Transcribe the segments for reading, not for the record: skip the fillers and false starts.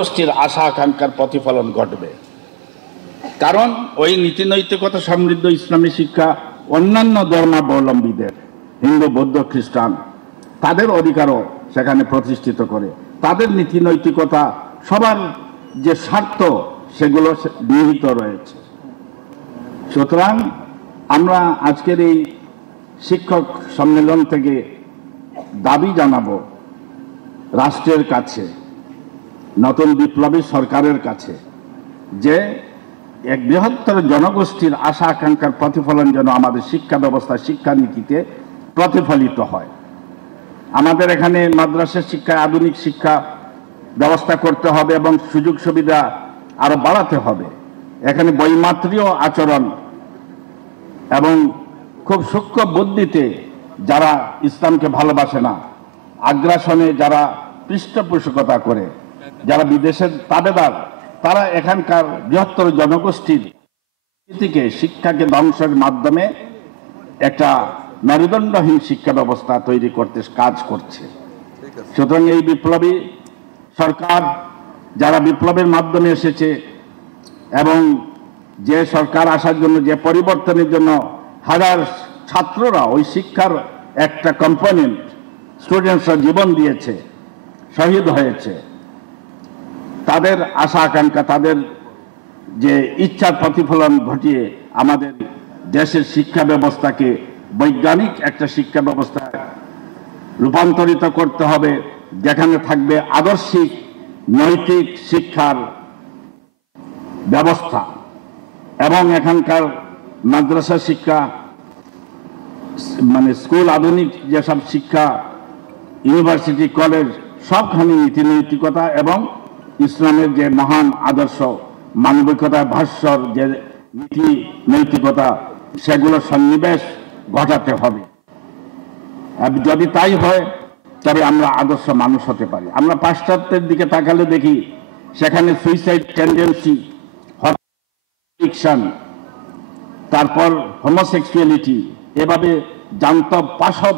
গোষ্ঠীর আশা আকাঙ্ক্ষার প্রতিফলন ঘটবে। কারণ ওই নীতি নৈতিকতা সমৃদ্ধ ইসলামী শিক্ষা অন্যান্য ধর্মাবলম্বীদের, হিন্দু, বৌদ্ধ, খ্রিস্টান, তাদের অধিকারও সেখানে প্রতিষ্ঠিত করে। তাদের নীতি নৈতিকতা, সবার যে স্বার্থ, সেগুলো নিহিত রয়েছে। সুতরাং আমরা আজকের এই শিক্ষক সম্মেলন থেকে দাবি জানাবো রাষ্ট্রের কাছে, নতুন বিপ্লবী সরকারের কাছে, যে এক বৃহত্তর জনগোষ্ঠীর আশা আকাঙ্ক্ষার প্রতিফলন যেন আমাদের শিক্ষা ব্যবস্থা, শিক্ষানীতিতে প্রতিফলিত হয়। আমাদের এখানে মাদ্রাসা শিক্ষায় আধুনিক শিক্ষা ব্যবস্থা করতে হবে এবং সুযোগ সুবিধা আরো বাড়াতে হবে। এখানে বৈমাত্রীয় আচরণ এবং খুব সূক্ষ্ম বুদ্ধিতে যারা ইসলামকে ভালোবাসে না, আগ্রাসনে যারা পৃষ্ঠপোষকতা করে, যারা বিদেশের তাবেদার, তারা এখানকার বৃহত্তর জনগোষ্ঠীর শিক্ষাকে ধ্বংসের মাধ্যমে একটা মেরুদণ্ডহীন শিক্ষা ব্যবস্থা তৈরি করতে কাজ করছে। সুতরাং এই বিপ্লবী সরকার, যারা বিপ্লবের মাধ্যমে এসেছে এবং যে সরকার আসার জন্য, যে পরিবর্তনের জন্য হাজার ছাত্ররা ওই শিক্ষার একটা কম্পোনেন্ট, স্টুডেন্টসরা জীবন দিয়েছে, শহীদ হয়েছে, তাদের আশা আকাঙ্ক্ষা, তাদের যে ইচ্ছার প্রতিফলন ঘটিয়ে আমাদের দেশের শিক্ষা ব্যবস্থাকে বৈজ্ঞানিক একটা শিক্ষা ব্যবস্থায় রূপান্তরিত করতে হবে, যেখানে থাকবে আদর্শিক নৈতিক শিক্ষার ব্যবস্থা। এবং এখানকার মাদ্রাসা শিক্ষা, মানে স্কুল, আধুনিক যেসব শিক্ষা, ইউনিভার্সিটি, কলেজ, সবখানে নীতি নৈতিকতা এবং ইসলামের যে মহান আদর্শ, মানবিকতা, ভাষ্যর যে নীতি নৈতিকতা, সেগুলো সন্নিবেশ ঘটাতে হবে। যদি তাই হয়, তবে আমরা আদর্শ মানুষ হতে পারি। আমরা পাশ্চাত্যের দিকে তাকালে দেখি সেখানে সুইসাইড টেন্ডেন্সি, অ্যাডিকশন, তারপর হোমোসেক্সুয়ালিটি, এভাবে জান্তব পাশব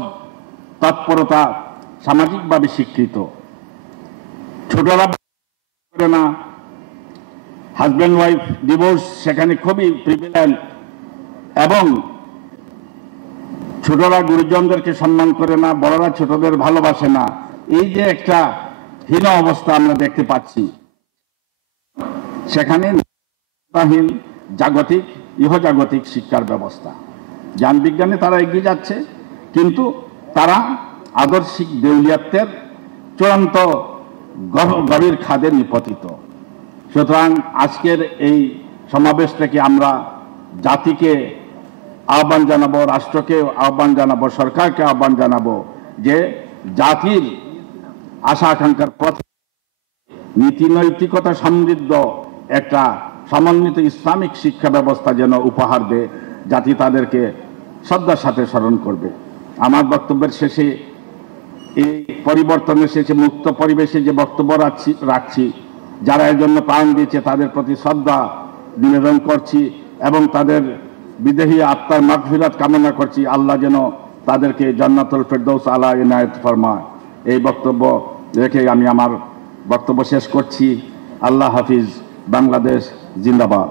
তৎপরতা সামাজিকভাবে স্বীকৃত। ছোটরা করে না, হাজব্যান্ড ওয়াইফ ডিভোর্স সেখানে খুবই প্রিভ্যালেন্ট, এবং ছোটরা গুরুজনদেরকে সম্মান করে না, বড়রা ছোটদের ভালোবাসে না। এই যে একটা হীন অবস্থা আমরা দেখতে পাচ্ছি, সেখানে জাগতিক, ইহজাগতিক শিক্ষার ব্যবস্থা, জ্ঞান বিজ্ঞানে তারা এগিয়ে যাচ্ছে, কিন্তু তারা আদর্শিক দেউলিয়াত্বের চূড়ান্ত গভীর খাদে নিপতিত। সুতরাং আজকের এই সমাবেশ থেকে আমরা জাতিকে আহ্বান জানাবো, রাষ্ট্রকে আহ্বান জানাবো, সরকারকে আহ্বান জানাবো, যে জাতির আশা আকাঙ্ক্ষার পথে নীতি নৈতিকতা সমৃদ্ধ একটা সমন্বিত ইসলামিক শিক্ষা ব্যবস্থা যেন উপহার দেয়, জাতি তাদেরকে শ্রদ্ধার সাথে স্মরণ করবে। আমার বক্তব্যের শেষে, এই পরিবর্তনের শেষে মুক্ত পরিবেশে যে বক্তব্য রাখছি, যারা এর জন্য প্রাণ দিয়েছে তাদের প্রতি শ্রদ্ধা নিবেদন করছি এবং তাদের বিদেহী আত্মার মাগফিরাত কামনা করছি। আল্লাহ যেন তাদেরকে জান্নাতুল ফেরদৌস আলা ইনায়েত ফরমায়। এই বক্তব্য রেখে আমি আমার বক্তব্য শেষ করছি। আল্লাহ হাফিজ। বাংলাদেশ জিন্দাবাদ।